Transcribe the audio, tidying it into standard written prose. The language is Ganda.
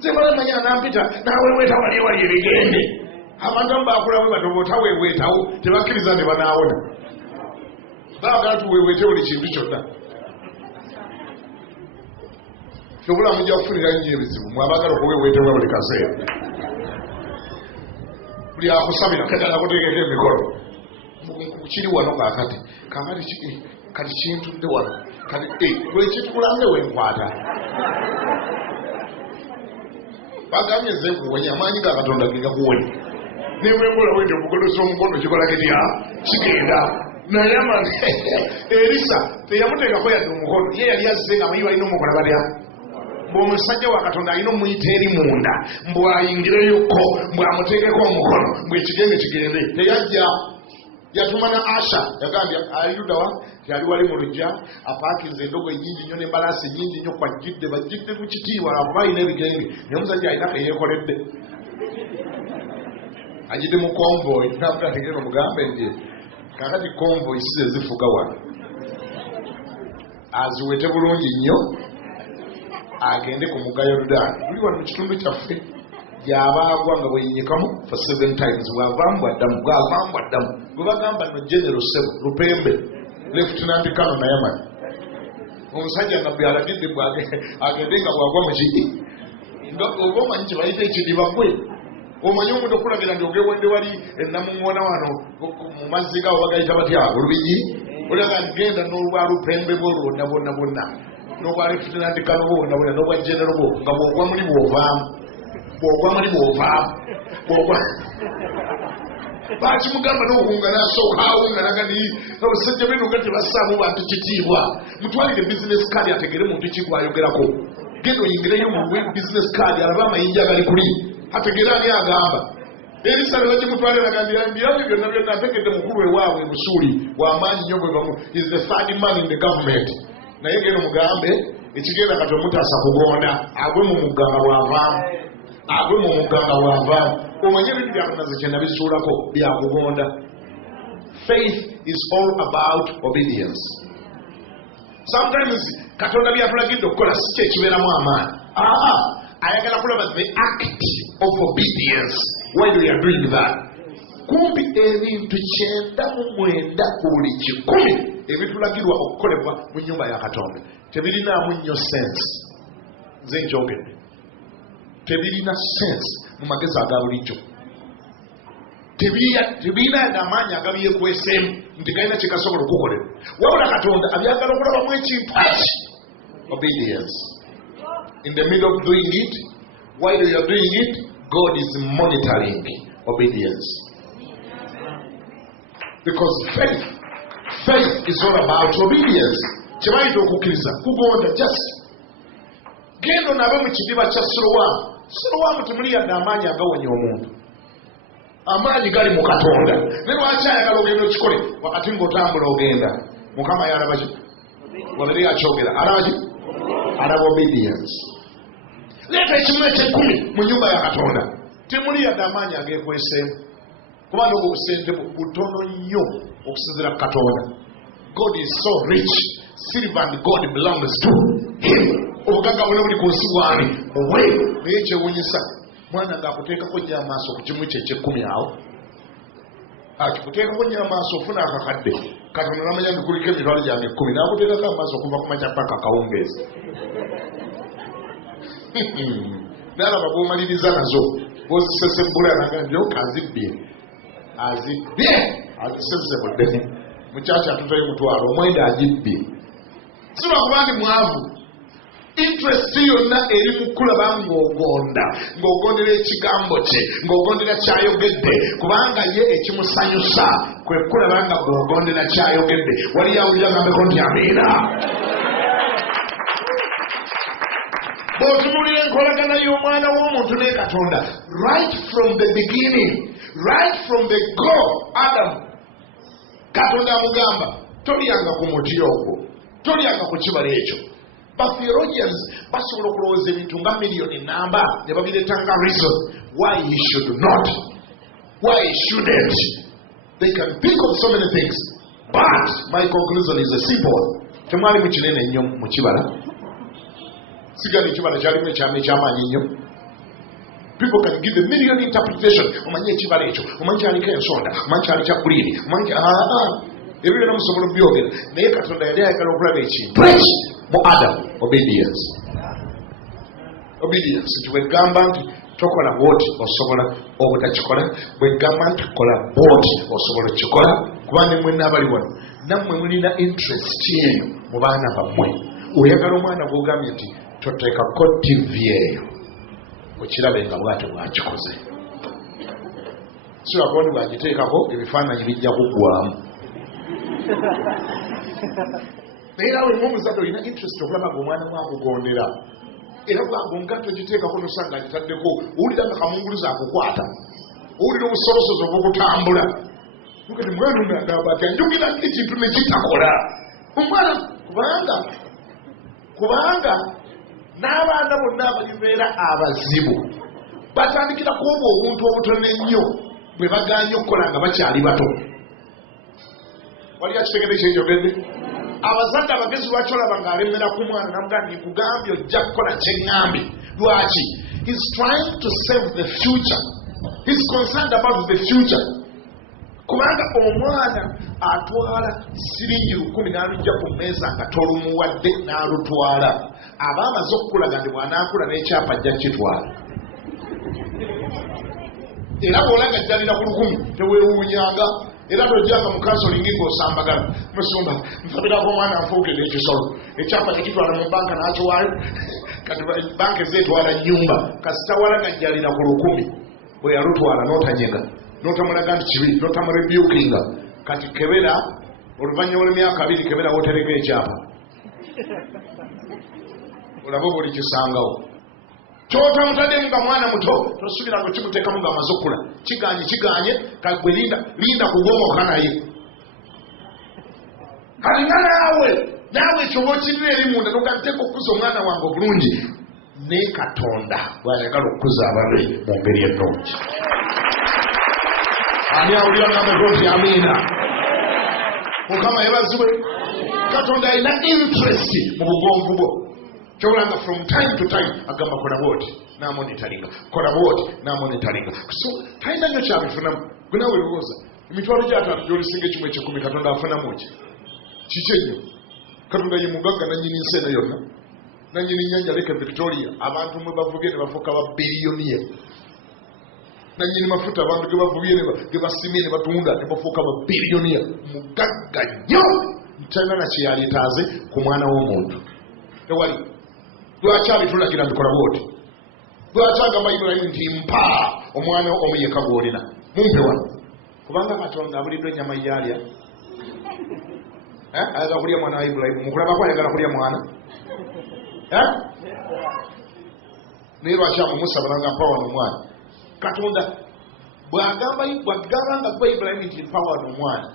Zimala manya nampita nawe weta wali ebigende. Abantu abakula bwe batobota weewetawo tebakkiriza ne banaawona. Baagala tuweewete buli kintu kyonna. Kyobula mujja kufunira nnyo ebizibu mwabagala okuweewetebwa buli kaseera. Buli akusabira kagala kuteekeko emikolo. Kiri wano kaakati kati kintudde wano kati lwekitukulambe wenkwata. Bagambye nze nkuwonya amaanyi ga Katonda ge gakuwonya. Neweekola wente okugolosa omukono kikola kitya kigenda. Naye amani Erisa teyamuteekako yadde omukono ye yali azze nga amanyi balina omukola batya. Bw'omusajja wa Katonda alina omuyita eri munda mbw'ayingireyoko mbw'amuteekeko omukono mbw'ekigende kigende teyajja. Yatuma na Asha yagambye ayudawa yali wali mu lujja apaakinze endogo ennyingi nnyo n'embalaasi ennyingi nnyo bajjidde ku kitiibwa akuba alina ebigenge naye omusajja alina keyeekoledde ajidde mu convoy nabuga ategere omugambe nti kakati convoy size zifuga wano aziwete bulungi nnyo agende ku mugga Yoludaani tuli wano mu kitundu kyaffe gy'abaagwa nga bweyinyikamu for 7 times bw'avambwaddamu gwe bagamba no General Sebo Lupembe Lieutenant Colonel Nayaman omusajja nga byalagidde agende nga bwagwa mu kiki oba omanyi kye bayita ekidiba gwe omanyi omuntu okulagira nti ogewedde wali ennamuŋŋoona wano mu mazzi gawo bagayita batya olubigi olaga nti genda n'olwa Lupembe bwo bonna n'obwa Lieutenant Colonel bwo bonna n'obwa General bwo nga bw'ogwa muli bw'ovaamu bakimugamba n'okuwunga n'asooka awunganaga ni abasajja beno nga tebassaamu bantu kitiibwa mutwalire business card ategere muntu kigwayogerako genda oyingireyo mu business card alaba amayinja agali kuli ategere ani agamba Erisa ne bakimutwalira agambira mbirabe byonna ategedde mukulu ewaabwe Busuuli w'amaanyi nnyo bwe bamu is the third man in the government naye genda mugambe ekigenda kati omutaasa kugonda agwe mu muganga bw'avaamu agwe mu muganga bw'avaamu omanye ebintu byakunaze kye nabisuulako byakugonda. Faith is all about obedience. Sometimes Katonda byatulagidde okukola si kye kibeeramu amaanyi. Ayagala kulaba the act of obedience while we are doing that. Kumpi ebintu 99 ku buli 100 ebitulagirwa okukolebwa mu nnyumba ya Katonda tebirinaamu nnyo sense. Nze njogedde tebirina sense mu magezi aga bulijjo. Tebirina n'amaanyi agabyekweseemu nti galina kye gasobola okukolera. Wabula Katonda abyagala okulabamu ekintu eki obedience. In the middle of doing it, while you are doing it, God is monitoring obedience. Because faith is all about obedience. Kyebayita okukkiriza kugonda just gendo nabe mu kidiba kya Sirowamu temuli yadde amaanyi agawonya omuntu. Amaanyi gali mu Katonda. Ne lwaki ayagala ogenda okikole wakati ng'otambula ogenda. Mukama yalaba ki? Wabere yakyogera. Alaba ki? Alaba obedience. Leeta ekimu eky'ekkumi mu nnyumba ya Katonda. Temuli yadde amaanyi ageekweseemu. Kubanga obwo busente butono nnyo okusinziira ku Katonda. God is so rich. Silver and gold belongs to him. Obugagga bwonna buli ku nsi bw'ani owe naye kyewuunyisa mwana ng'akuteekako nnyo amaaso ku kimu kye eky'ekkumi awo akikuteekako nnyo amaaso ofuna akakadde Katonda n'amanya nti kuliko emitwalo gyange 10 n'akuteekako amaaso okuva ku makya paka akawungeezi n'alaba bw'omaliriza nazo bw'ozisesebula naga nti azibbye azisesebudde mukyakya atutoye mutwalo omwenda agibbye si lwakuba ndi mwavu. Interest yonna eri mu kulaba ng'ogondera ekigambo kye ng'ogondera kyayogedde kubanga ye ekimusanyusa kwe kulaba nga bw'ogondera kyayogedde. Wali yawulira ngambeko nti amiina. Bw'otunuulira enkolagana y'omwana w'omuntu ne Katonda right from the beginning, right from the go, Adam Katonda amugamba tolyanga ku muti ogwo, tolyanga ku kibala ekyo. But theologians basobola okulowooza ebintu nga miliyoni namba ne babireetanga reason why he should not, why he shouldn't. They can think of so many things, but my conclusion is a simple one. Temwalimu kinene nnyo mu kibala. Sigala ekibala kyalimu ekyama ekyamaanyi nnyo. People can give a million interpretation. Omanye ekibala ekyo, omanye aliko ensonda, omanye ali kya green, omanye ebyo byonna musobola byogera. Naye Katonda yali ayagala okulaba ekintu mu Adam. Obedience. Obedience. Bwegamba nti tokola bwoti osobola obutakikola, bwegamba nti kola bwoti osobola okikola. Kuba ne mwenna abali wano nammwe mulina interest eyo mu baana bammwe. Oyagala omwana gw'ogambye nti toteekako TV eyo okirabe nga bwatyo bwakikoze. Sira kuba bwagiteekako ebifaananyi bijja kuggwamu. Naye nawe ng'omuzadde olina interest okulaba ng'omwana mwakugondera. Era bwangonga togiteekako nosanga agitaddeko, owulira nga kamunguluza akukwata, owulira obusolosozo bw'okutambula. Nukati mwana umwe agamba ati anjogera ekintu ne kitakola. Omwana kubanga n'abaana bonna abalibeera abazibu batandikira ku obwo obuntu obutono ennyo bwe baganye okukola nga bakyali bato. Wali akitegedde kyenjogedde? Abazadde abagezi lwaki olaba ng'alemera ku mwana namugaa nikugambye ojja kukola kyeŋŋambye. Lwaki? He's trying to save the future. He's concerned about the future. Kubanga omwana atwala siringi 10 n'alujja ku mmeeza nga tolumuwadde n'alutwala. Aba amaze okukulaga nti bw'anaakula n'ekyapa ajja kitwala. Era bw'olanga ajjalira ku 10 teweewuunyanga. Era tojjanga mu kansolingi ng'osambagala. Musumba nsabirako omwana anfuukidde ekisolo. Ekyapa tekitwala mu banka n'akiwaayo. Kati banka ezeetwala nnyumba. Kasita walaga ajjalira ku 10 bwe yalutwala n'otanyega. Notamulaga nti kibi, notamurebukinga. Kati kebera oluvannyuma lw'emyaka 2 kebera wotereka ekyapa. Olaba buli kisangawo. Kyotamutaddemu nga mwana muto tosubira ngo kimuteekamu ng'amaze okkula. Kiganye kagwe linda kugomoka naye. Kati nga naawe ekyo bw'okirira eri munda nogateka okukuza omwana wange obulungi. Ne Katonda bw'ayagala okukuza ababe mu ngeri ennungi. Ani awulira ng'amego nti amiina. Mukama yebazibwe. Katonda alina interest mu bugonvu bwo. Kyolanga from time to time agamba kola bwoti n'amonitaringa, kola bwoti n'amonitaringa. So talina nnyo kyabifunamu. Gwe naawe lowooza emitwalo gy'ataano gy'olisinga ekimu ekyekumi Katonda afunamu ki? Kiki ennyo? Katonda ye mugagga nannyini nsi eno yonna, nannyini nnyanja Lake Victoria, abantu mwe bavubye ne bafuuka ba biliyoniye. Nannyini mafuta abantu ge bavubye ge basimye ne batunda ne bafuuka ba biliyoniya. Mugagga nnyo talina na kye yaleetaaze ku mwana w'omuntu. Tewali. Lwaki abitulagira bikola bwoti? Lwaki agamba Ibulayimu nti mpa omwana omu yekka gw'olina mumpe wano? Kubanga Katonda abuliddwa ennyama yalya. Ayagala kulya mwana wa Ibulayimu. Mukulabako ayagala kulya mwana. Naye lwaki amumusabala nga mpa wano omwana? Katonda bw'agamba nga gwe Ibulayimu nti mpa wano omwana.